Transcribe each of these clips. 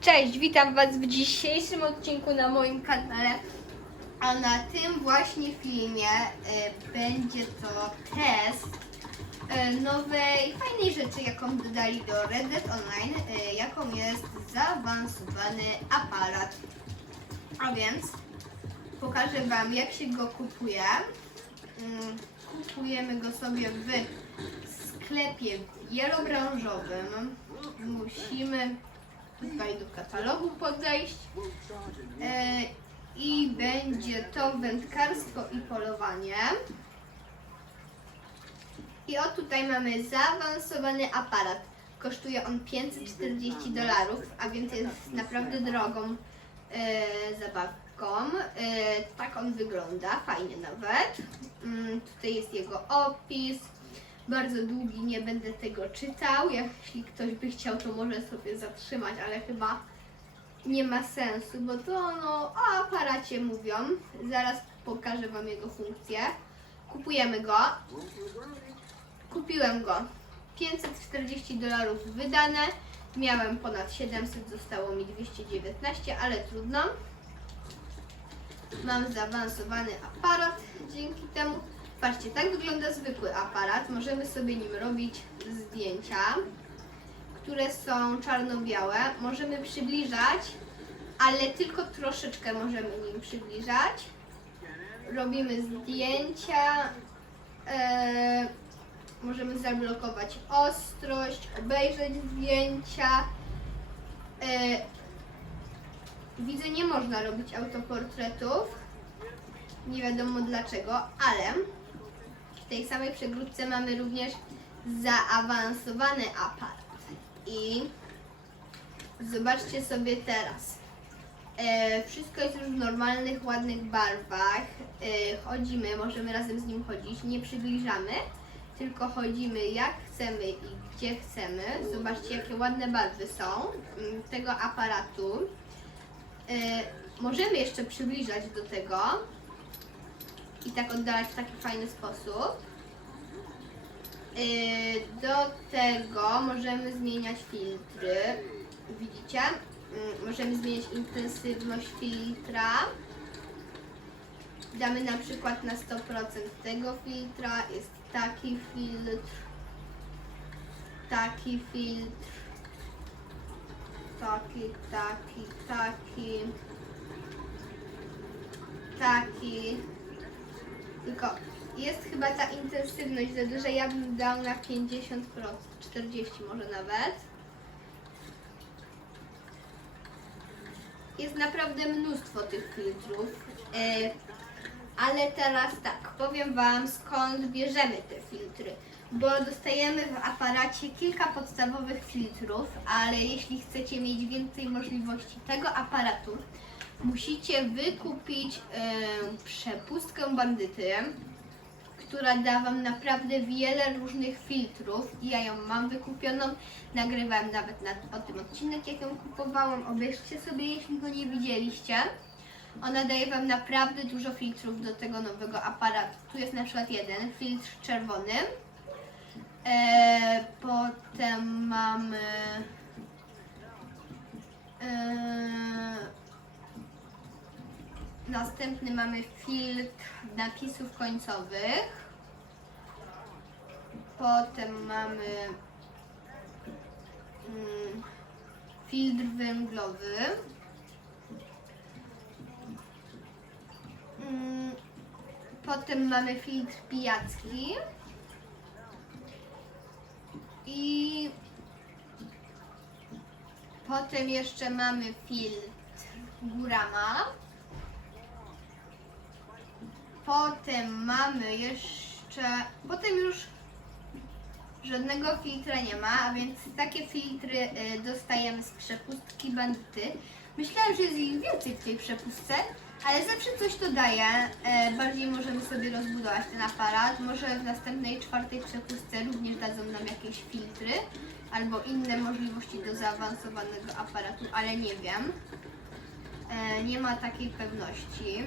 Cześć, witam Was w dzisiejszym odcinku na moim kanale. A na tym właśnie filmie y, będzie to test y, nowej, fajnej rzeczy, jaką dodali do Red Dead Online, y, jaką jest zaawansowany aparat. A więc pokażę Wam, jak się go kupuje. Mm, Kupujemy go sobie w sklepie wielobranżowym. Musimy tutaj do katalogu podejść. E, I będzie to wędkarstwo i polowanie. I o tutaj mamy zaawansowany aparat. Kosztuje on 540 dolarów, a więc jest naprawdę drogą e, zabawką. E, tak on wygląda, fajnie nawet. Mm, tutaj jest jego opis. Bardzo długi, nie będę tego czytał. Jeśli ktoś by chciał, to może sobie zatrzymać, ale chyba nie ma sensu, bo to no, o aparacie mówią. Zaraz pokażę Wam jego funkcję. Kupujemy go. Kupiłem go. 540 dolarów wydane. Miałem ponad 700, zostało mi 219, ale trudno. Mam zaawansowany aparat dzięki temu. Patrzcie, tak wygląda zwykły aparat. Możemy sobie nim robić zdjęcia, które są czarno-białe. Możemy przybliżać, ale tylko troszeczkę możemy nim przybliżać. Robimy zdjęcia. e, możemy zablokować ostrość, obejrzeć zdjęcia. E, widzę, nie można robić autoportretów. Nie wiadomo dlaczego, ale tej samej przegródce mamy również zaawansowany aparat. I zobaczcie sobie teraz. E, wszystko jest już w normalnych, ładnych barwach. E, chodzimy, możemy razem z nim chodzić, nie przybliżamy, tylko chodzimy jak chcemy i gdzie chcemy. Zobaczcie, jakie ładne barwy są mm, tego aparatu. E, możemy jeszcze przybliżać do tego i tak oddalać w taki fajny sposób. Yy, Do tego możemy zmieniać filtry. Widzicie? Yy, Możemy zmieniać intensywność filtra. Damy na przykład na 100% tego filtra. Jest taki filtr. Taki filtr. Taki, taki, taki. Taki. Tylko jest chyba ta intensywność za duża, ja bym dał na 50%, 40 może nawet. Jest naprawdę mnóstwo tych filtrów. E, ale teraz tak, powiem Wam skąd bierzemy te filtry. Bo dostajemy w aparacie kilka podstawowych filtrów, ale jeśli chcecie mieć więcej możliwości tego aparatu, musicie wykupić e, przepustkę bandyty, która da Wam naprawdę wiele różnych filtrów. Ja ją mam wykupioną, nagrywałem nawet na, o tym odcinek, jak ją kupowałam. Obejrzcie sobie, jeśli go nie widzieliście. Ona daje Wam naprawdę dużo filtrów do tego nowego aparatu. Tu jest na przykład jeden, filtr czerwony. E, potem mamy... E, Następny mamy filtr napisów końcowych. Potem mamy mm, filtr węglowy. Mm, Potem mamy filtr pijacki. I potem jeszcze mamy filtr Gurama. Potem mamy jeszcze. Potem już żadnego filtra nie ma, a więc takie filtry y, dostajemy z przepustki bandyty. Myślałam, że jest ich więcej w tej przepustce, ale zawsze coś to daje. E, bardziej możemy sobie rozbudować ten aparat. Może w następnej czwartej przepustce również dadzą nam jakieś filtry albo inne możliwości do zaawansowanego aparatu, ale nie wiem. E, nie ma takiej pewności.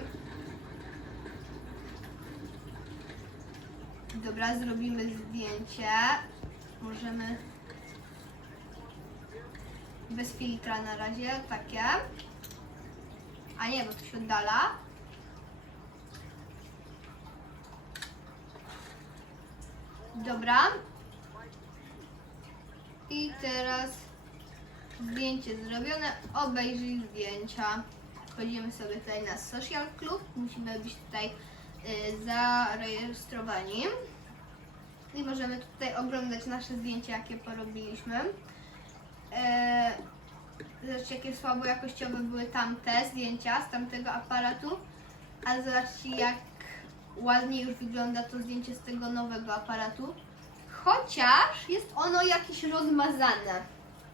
Dobra, zrobimy zdjęcie. Możemy bez filtra na razie, takie. A nie, bo to się oddala. Dobra. I teraz zdjęcie zrobione. Obejrzyj zdjęcia. Wchodzimy sobie tutaj na Social Club. Musimy być tutaj zarejestrowani. I możemy tutaj oglądać nasze zdjęcia, jakie porobiliśmy. E, zobaczcie, jakie słabo jakościowe były tamte zdjęcia z tamtego aparatu. A zobaczcie, jak ładnie już wygląda to zdjęcie z tego nowego aparatu. Chociaż jest ono jakieś rozmazane.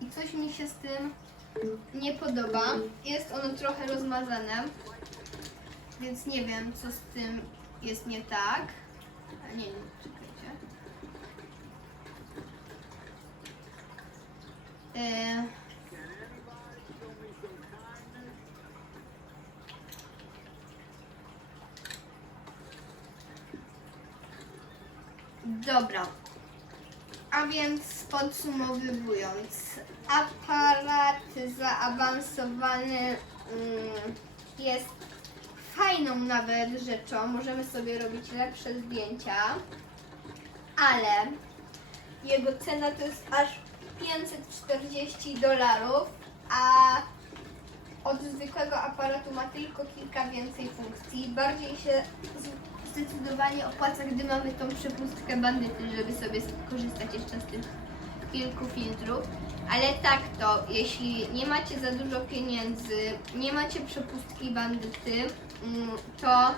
I coś mi się z tym nie podoba. Jest ono trochę rozmazane. Więc nie wiem, co z tym jest nie tak. Nie, nie, czekajcie. E, Dobra. A więc podsumowując, aparat zaawansowany mm, jest fajną nawet rzeczą. Możemy sobie robić lepsze zdjęcia, ale jego cena to jest aż 540 dolarów, a od zwykłego aparatu ma tylko kilka więcej funkcji. Bardziej się zdecydowanie opłaca, gdy mamy tą przepustkę bandyty, żeby sobie skorzystać jeszcze z tych kilku filtrów. Ale tak to, jeśli nie macie za dużo pieniędzy, nie macie przepustki bandyty, to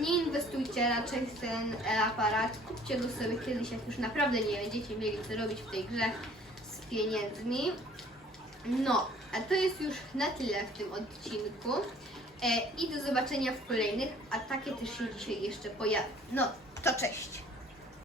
nie inwestujcie raczej w ten e, aparat. Kupcie go sobie kiedyś, jak już naprawdę nie będziecie mieli co robić w tej grze z pieniędzmi. No, a to jest już na tyle w tym odcinku. E, I do zobaczenia w kolejnych, a takie też się dzisiaj jeszcze pojawi. No, to cześć!